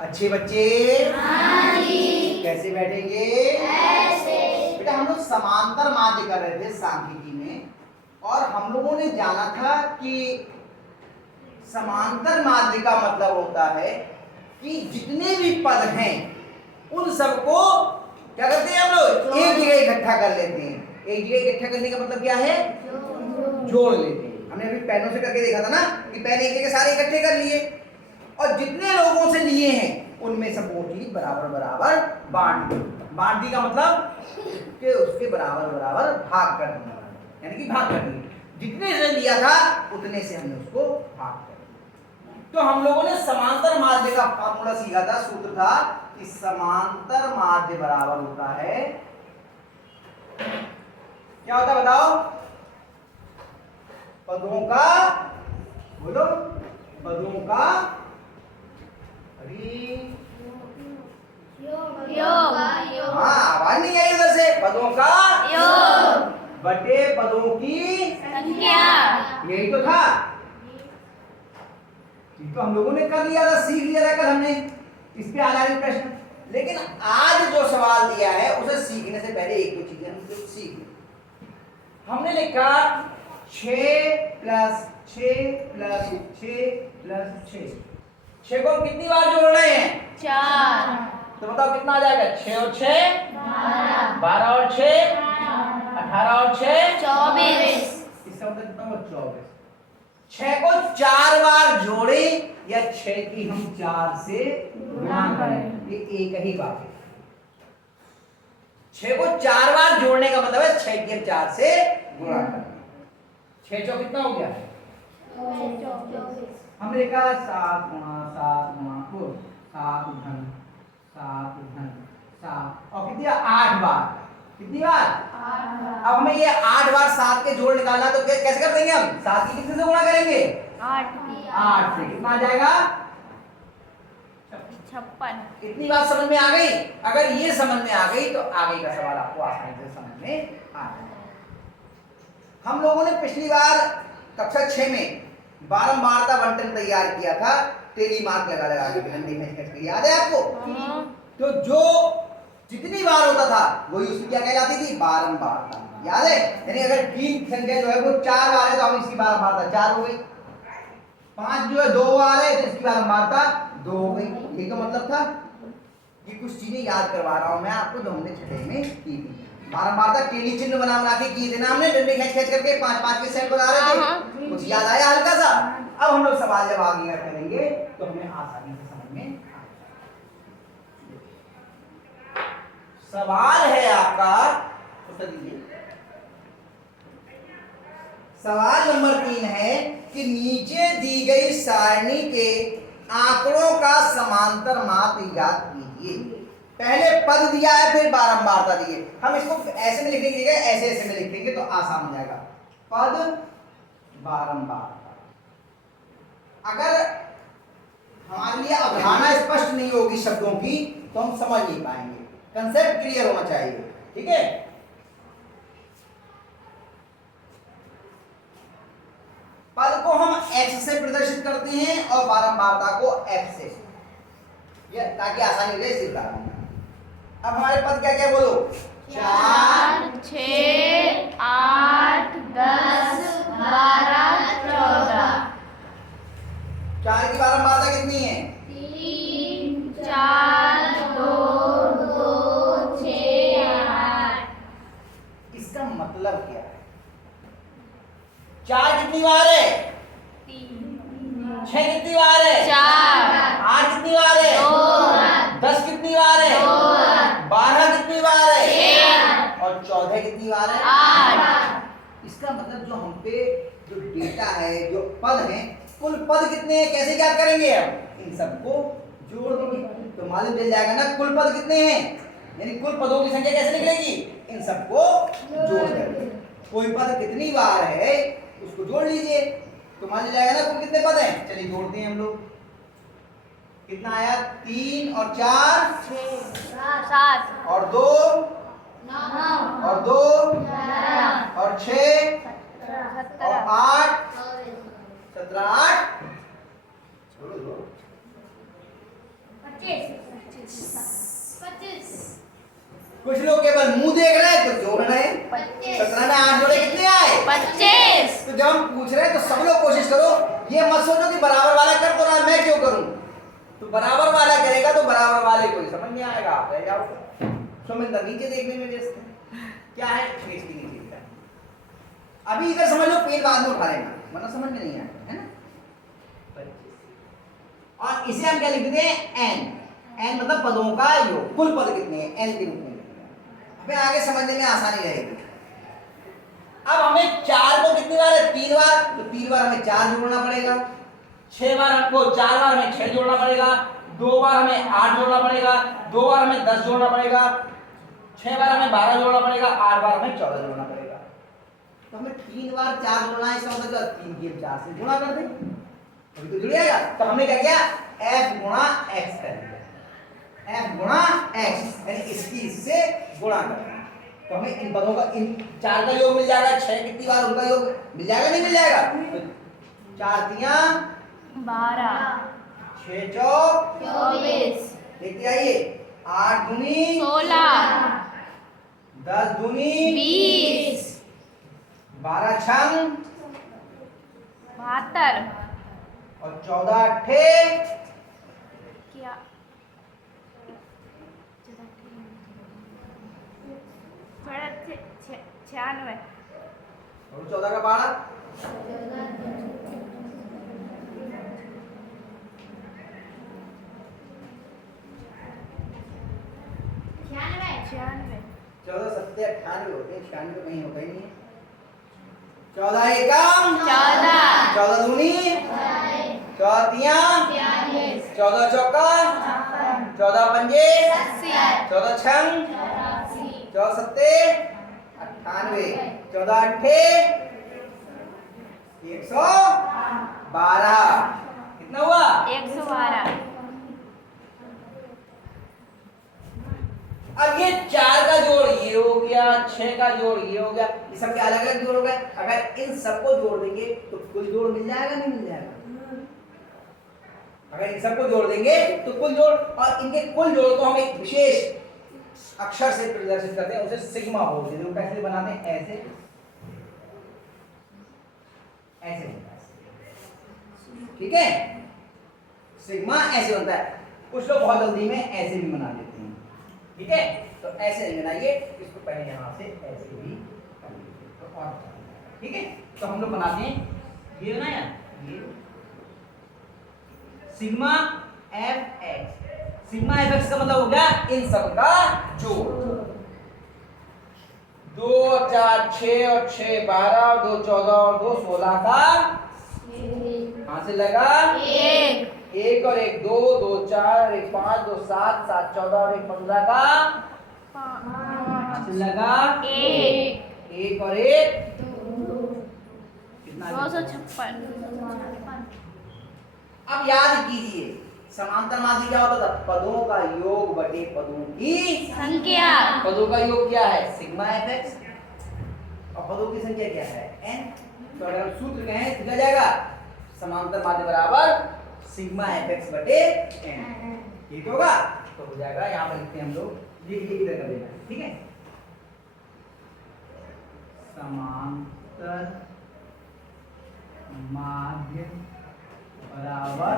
अच्छे बच्चे कैसे बैठेंगे? बेटा हम लोग समांतर माध्य कर रहे थे सांख्यिकी में, और हम लोगों ने जाना था कि समांतर माध्य का मतलब होता है कि जितने भी पद हैं उन सबको क्या करते हैं हम लोग? एक जगह इकट्ठा कर लेते हैं। एक जगह इकट्ठा करने का मतलब क्या है? जोड़ लेते हैं। हमने अभी पेनों से करके देखा था ना कि पेन एक जगह सारे इकट्ठे कर लिए और जितने लोगों से लिए हैं उनमें सब वोटी बराबर बराबर बांट दी। बांट दी का मतलब कि उसके बराबर बराबर भाग कर दिया, यानी कि भाग कर दिया। जितने से लिया था उतने से हमने उसको भाग कर दिया। तो हम लोगों ने समांतर माध्य का फॉर्मूला सीखा था, सूत्र था कि समांतर माध्य बराबर होता है, क्या होता है बताओ? पदों का, बोलो, पदों का योग। हाँ, आवाज नहीं आई उधर से। पदों का योग बटे पदों की संख्या। यही तो था। ये तो हम लोगों ने कर लिया था, सीख लिया था कल हमने इस पे आधारित प्रश्न। लेकिन आज जो सवाल दिया है उसे सीखने से पहले एक दो चीजें हम लोग सीख लें। हमने लिखा 6 प्लस 6 प्लस 6 प्लस 6। 6 को हम कितनी बार जोड़ रहे हैं? 4। तो बताओ कितना आ जाएगा? 6 और 6 12 और 6 18 और 6 24। इसका मतलब कितना हुआ? 24। 6 को 4 बार जोड़े या 6 की हम 4 से गुणा करें, ये एक ही बात है। 6 को 4 बार जोड़ने का मतलब है 6 की हम 4 से गुणा करें। 6 चौक कितना हो गया? हमने लिखा 7 गुणा 7 गुणा 7 घन 7 और कितनी? 8 बार। कितनी बार? 8 बार। अब हमें ये 8 बार 7 के जोड़ निकालना, तो कैसे कर देंगे हम? 7 की कितने से गुणा करेंगे? 8 से। कितना आ जाएगा? 56। इतनी बात समझ में आ गई? अगर ये समझ में आ गई तो आगे का सवाल आपको आसानी से समझ में आ जाएगा। हम लोगों ने पिछली बार कक्षा 6 में बारंबारता बंटन तैयार किया था, टेली मार्क लगा लगा के, डंडे खींच के, याद है आपको? तो जो जितनी बार होता था वही उसकी क्या कहलाती थी? बारंबारता। याद है? यानी अगर 3 संख्या जो है वो 4 बार है तो हम इसकी बारंबारता 4 हो गई। 5 जो है 2 बार है तो इसकी बारंबारता 2 हो गई। ये तो मतलब था। ये कुछ चीजें याद करवा रहा हूं मैं आपको जो हमने छठे में की थी। बारंबारता टेली चिन्ह बना बना के किए थे ना हमने, डंडे खींच खींच करके 5-5 के सेट बना रहे थे। कुछ याद आया हल्का सा? अब हम लोग सवाल जब आगे करेंगे तो हमें आसानी से समझ में आ जाएगा। सवाल है आपका, उत्तर दीजिए। सवाल नंबर 3 है कि नीचे दी गई सारणी के आंकड़ों का समांतर माध्य ज्ञात कीजिए। पहले पद दिया है फिर बारंबारता दी है। हम इसको ऐसे में लिख देंगे, ऐसे ऐसे में लिख देंगे तो आसान हो जाएगा। पद बारंबारता। अगर हमारे लिए अवधारणा स्पष्ट नहीं होगी शब्दों की तो हम समझ नहीं पाएंगे। कंसेप्ट क्लियर होना चाहिए, ठीक है? पद को हम x से प्रदर्शित करते हैं और बारंबारता को f से, ताकि आसानी हो जाए इसी कारण। अब हमारे पद क्या क्या बोलो? 4 6 8 10 12 14। 4 की बारंबारता कितनी है? 3 4 2 2 6 8। इसका मतलब क्या है? 4 कितनी बार है? 6 कितनी बार है? 4। 8 कितनी बार है? 2। 10 कितनी बार है? 2। 12 कितनी बार है? 6। और 14 कितनी बार है? 8। इसका मतलब जो हम पे जो डेटा है, जो पद हैं, कुल पद कितने हैं कैसे ज्ञात करेंगे? हम इन सबको जोड़ देंगे तो मालूम चल जाएगा ना कुल पद कितने हैं। यानी कुल पदों की संख्या कैसे निकलेगी? इन सबको जोड़ देंगे। कोई पद कितनी बार है उसको जोड़ लीजिए तो मान जाएगा ना कुल कितने पद हैं। चलिए जोड़ते हैं हम लोग। कितना आया? 3 और 4 7 और 2 और 2 और 6 और 8 17 8 25 कुछ लोग केवल मुंह देख रहे हैं तो जोड़ रहे हैं। 17 में 8 जोड़े कितने आए? 25। तो जब हम पूछ रहे हैं तो सब लोग कोशिश करो, ये मत सोचो कि बराबर वाला कर तो रहा है मैं क्यों करूं। तो बराबर वाला करेगा तो बराबर वाले को ही समझ में आएगा, आप रह जाओ। सुमिंदर नीचे देखने में व्यस्त है, क्या है पेज के नीचे लिखा है। अभी इधर समझ लो, पेज बाद में उठा लेना वरना समझ में नहीं आएगा, है ना। 25 और इसे हम क्या लिख देते हैं? एन। एन मतलब पदों का योग, कुल पद कितने हैं एन के रूप में। अबे आगे समझने में आसानी रहेगी। अब हमें 4 को कितनी बार है? 3 बार, तो 3 बार हमें 4 जोड़ना पड़ेगा। 6 बार हमको 4 बार हमें 6 जोड़ना पड़ेगा। 2 बार हमें 8 जोड़ना पड़ेगा। 2 बार हमें 10 जोड़ना पड़ेगा। 6 बार हमें 12 जोड़ना पड़ेगा। 8 बार हमें 14 जोड़ना पड़ेगा। तो हमें 3 बार 4 जोड़ना है, इसका मतलब 3 की 4 से गुणा कर दें, अभी तो जुड़ जाएगा। तो हमने क्या किया? f गुणा x कर दिया। f गुणा x यानी इसकी इससे गुणा कर दिया। तो हमें इन पदों का, इन 4 का योग मिल जाएगा। 6 कितनी बार उनका योग मिल जाएगा, नहीं मिल जाएगा? तो 4 तियां 12। 6 चौक 24। देखते आइए, 8 दूनी 16। 10 दूनी 20। 12 छंग 72। और 14 अट्ठे क्या? 96। और 14 का 12 96। 14 सत्ते 98 होते हैं, 96 कहीं होता ही नहीं है। 14 एकम 14। 14 दूनी 14 तियां 14 चौका 14 पंजे 14 छंग 14 सत्ते 98 14 अट्ठे 112। कितना हुआ? 112। अब ये 4 का जोड़ ये हो गया, 6 का जोड़ ये हो गया, ये सब के अलग अलग जोड़ हो गए। अगर इन सबको जोड़ देंगे तो कुल जोड़ मिल जाएगा, नहीं मिल जाएगा? अगर इन सबको जोड़ देंगे तो कुल जोड़, और इनके कुल जोड़ को हम एक विशेष अक्षर से प्रदर्शित करते हैं, उसे सिग्मा बोलते हैं। कैसे बनाते हैं? ऐसे ऐसे, ठीक है। सिग्मा ऐसे बनता है। कुछ लोग बहुत जल्दी में ऐसे भी बना देते हैं, ठीक है। तो ऐसे नहीं बनाइए, इसको पहले यहां से ऐसे भी कर लीजिए तो और ठीक है। तो हम लोग बनाते हैं, ये बनाया, ये sigma F x. Sigma F x का मतलब हो गया इन सब का जोड़। 2 और 4 6 और 6 12 और 2 14 और 2 16 का कहां से लगा? 1 और 1 2 2 4 और 1 5 2 7 7 14 और 1 15 का लगा 1 और 1 कितना? 256। अब याद कीजिए, समांतर माध्य क्या होता था? पदों का योग बटे पदों की संख्या। पदों का योग क्या है? सिग्मा एफ एक्स, और पदों की संख्या क्या है? एन। तो अगर हम सूत्र कहें तो क्या जाएगा? समांतर माध्य बराबर सिग्मा एफ एक्स बटे एन, ठीक होगा? तो हो जाएगा, यहाँ पर लिखते हैं हम लोग, लिखिए इधर कर देना, ठीक है। समांतर माध्य बराबर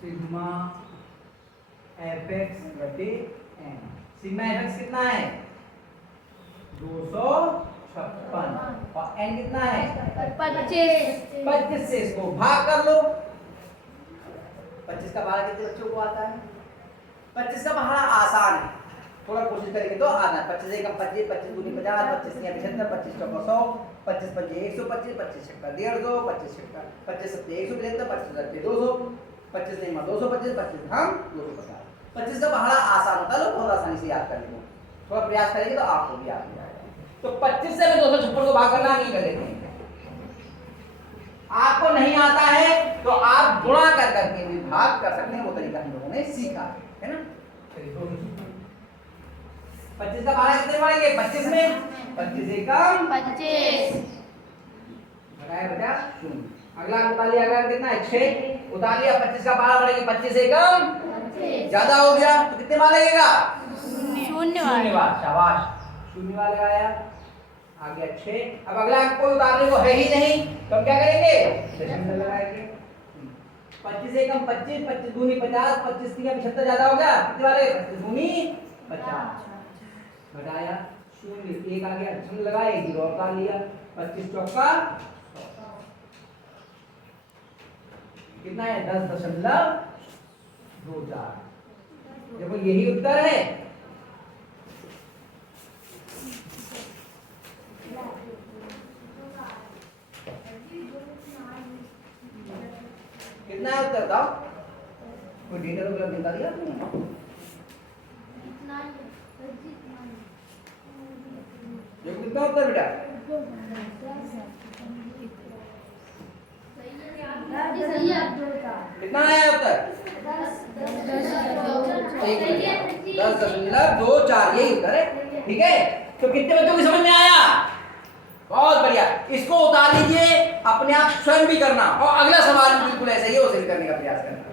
सिग्मा एफ एक्स बटे एन। सिग्मा एफ एक्स कितना है? 256 और एन कितना है? 25। 25 से इसको भाग कर लो। 25 का भाड़ा कितने बच्चों को आता है? 25 का भाड़ा आसान है, थोड़ा कोशिश करेंगे तो आता है। 25 एकम 25, 25 दूनी 50, 25 तियां 75, 25 चौका 100, 25 पंजे 125, 25 छक्का 150, 25 छक्का 25 सत्ते 175, 25 सत्ते 200, 25 नहीं 225, 25 हम 250। 25 का भाड़ा आसान होता है, लोग बहुत आसानी से याद कर लेंगे। थोड़ा प्रयास करेंगे तो आपको भी याद हो जाएगा। तो 25 से मैं 256 को भाग करना नहीं कर लेते हैं। आपको नहीं आता है तो आप गुणा कर करके भी भाग कर सकते हैं, वो तरीका हम लोगों ने सीखा है ना। 25 का भाड़ा कितने पड़ेंगे? 25 में 25 एकम 25। लगाया बेटा 0। अगला उतार लिया, अगला कितना है? 6 उतार लिया। 25 का भाड़ा पड़ेगा 25 एकम ज्यादा हो गया तो कितने बार लगेगा? शून्यवाद। शून्यवाद, शाबाश, शून्यवाद लगाया, आ गया 6। अब अगला अंक कोई उतारने को है ही नहीं तो हम क्या करेंगे? दशमलव लगाएंगे। 25 एकम 25, 25 दूनी 50, 25 तिया 75 ज्यादा हो गया, कितने वाले? 25 दूनी 50, घटाया शून्य, एक आ गया, दशमलव लगाया, एक जीरो और उतार लिया, 25 चौका 100। कितना है? 10.24। देखो यही उत्तर है। कितना है उत्तर बताओ? कोई डिटेल वगैरह बता दिया आपने? देखो कितना उत्तर बेटा? कितना आया उत्तर? 10.24, यही उत्तर है। ठीक है, तो कितने बच्चों की समझ में आया? बहुत बढ़िया। इसको उतार लीजिए, अपने आप स्वयं भी करना और अगला सवाल भी बिल्कुल ऐसा ही है, उसे भी करने का प्रयास करना।